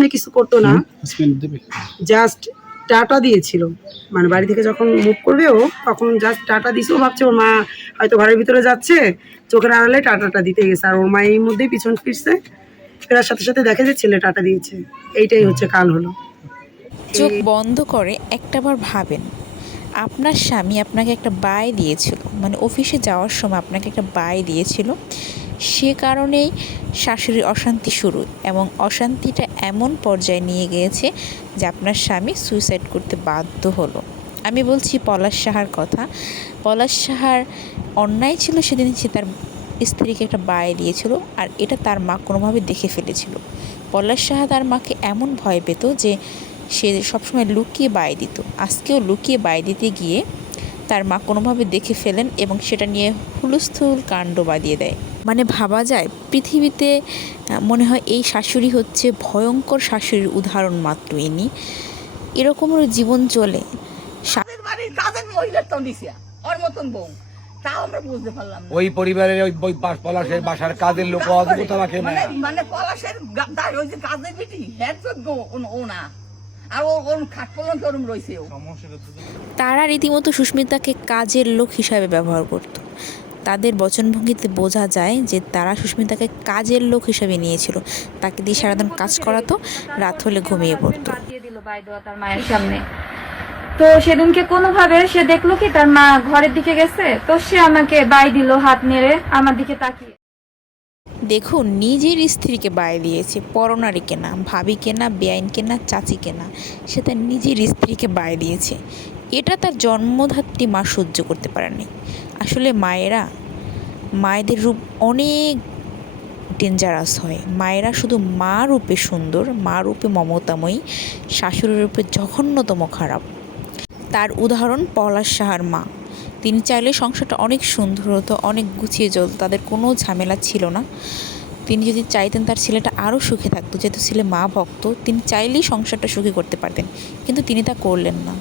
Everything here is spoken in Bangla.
মানে কিছু করতো না। জাস্ট টাটা দিয়েছিল। মানে বাড়ি থেকে যখন মুভ করবে ও তখন জাস্ট টাটা দিয়েছিল ও ভাবছে ওর মা হয়তো ঘরের ভিতরে যাচ্ছে। চোখের আড়ালে টাটাটা দিতে গেছে। আর ওর মা এই মধ্যেই পিছন ফিরছে। ফেরার সাথে সাথে দেখে যে ছেলে টাটা দিয়েছে। এইটাই হচ্ছে কাল হলো। চোখ বন্ধ করে একটাবার ভাবেন আপনার স্বামী আপনাকে একটা বাই দিয়েছিল। মানে অফিসে যাওয়ার সময় আপনাকে একটা বাই দিয়েছিল। সে কারণেই শাশুড়ির অশান্তি শুরু এবং অশান্তিটা এমন পর্যায়ে নিয়ে গিয়েছে যে আপনার স্বামী সুইসাইড করতে বাধ্য হলো। আমি বলছি পলাশ সাহার কথা। পলাশ সাহার অন্যায় ছিল সেদিন সে তার স্ত্রীকে একটা বায়ে দিয়েছিল আর এটা তার মা কোনোভাবে দেখে ফেলেছিল। পলাশ সাহা তার মাকে এমন ভয় পেত যে সে সবসময় লুকিয়ে বাই দিত। আজকেও লুকিয়ে বাই দিতে গিয়ে তার মা কোনোভাবে দেখে ফেলেন এবং সেটা নিয়ে হুলস্থুল কাণ্ড বাঁধিয়ে দেয়। মানে ভাবা যায় পৃথিবীতে মনে হয় এই শাশুড়ি হচ্ছে ভয়ঙ্কর শাশুড়ির উদাহরণ মাত্র ইনি। এরকমের জীবন চলে। শা- কাজের বাড়ির মহিলার তো নিছিয়া মতন বউ। তাও আমরা বুঝতে পারলাম ওই পরিবারের ওই ওই পলাশের বাসার কাজের লোক অদ্ভুত আমাকে মানে মানে পলাশের ওই যে কাজের বেটি হ্যাঁ তারা রীতিমতো সুস্মিতাকে কাজের লোক হিসাবে ব্যবহার করত। তাদের বচনভঙ্গিতে বোঝা যায় যে তারা সুস্মিতাকে কাজের লোক হিসাবে নিয়েছিল। তাকে দিয়ে সারাদিন কাজ করাতো রাত হলে ঘুমিয়ে পড়তো। তার মায়ের সামনে তো সেদিনকে কোনোভাবে সে দেখল কি তার মা ঘরের দিকে গেছে? তো সে আমাকে বাই দিল হাত নেড়ে আমার দিকে তাকিয়ে। দেখুন, নিজের স্ত্রীকে বায় দিয়েছে পরনারীকে কেনা, ভাবি কেনা, বেআইন কেনা, চাচি কেনা, সে তার নিজের স্ত্রীকে বায় দিয়েছে। এটা তার জন্মধাত্রী মা সহ্য করতে পারেনি আসলে মায়েরা, মায়েদের রূপ অনেক ডেঞ্জারাস হয়। মায়েরা শুধু মা রূপে সুন্দর, মা রূপে মমতাময়ী শাশুড়ি রূপে জঘন্যতম খারাপ। তার উদাহরণ পলাশ সাহার মা। তিনি চাইলে সংসারটা অনেক সুন্দর হতো, অনেক গুছিয়ে চলতো, তাদের কোনো ঝামেলা ছিল না। তিনি যদি চাইতেন তার ছেলেটা আরও সুখে থাকতো, যেহেতু ছেলে মা ভক্ত, তিনি চাইলেই সংসারটা সুখী করতে পারতেন, কিন্তু তিনি তা করলেন না।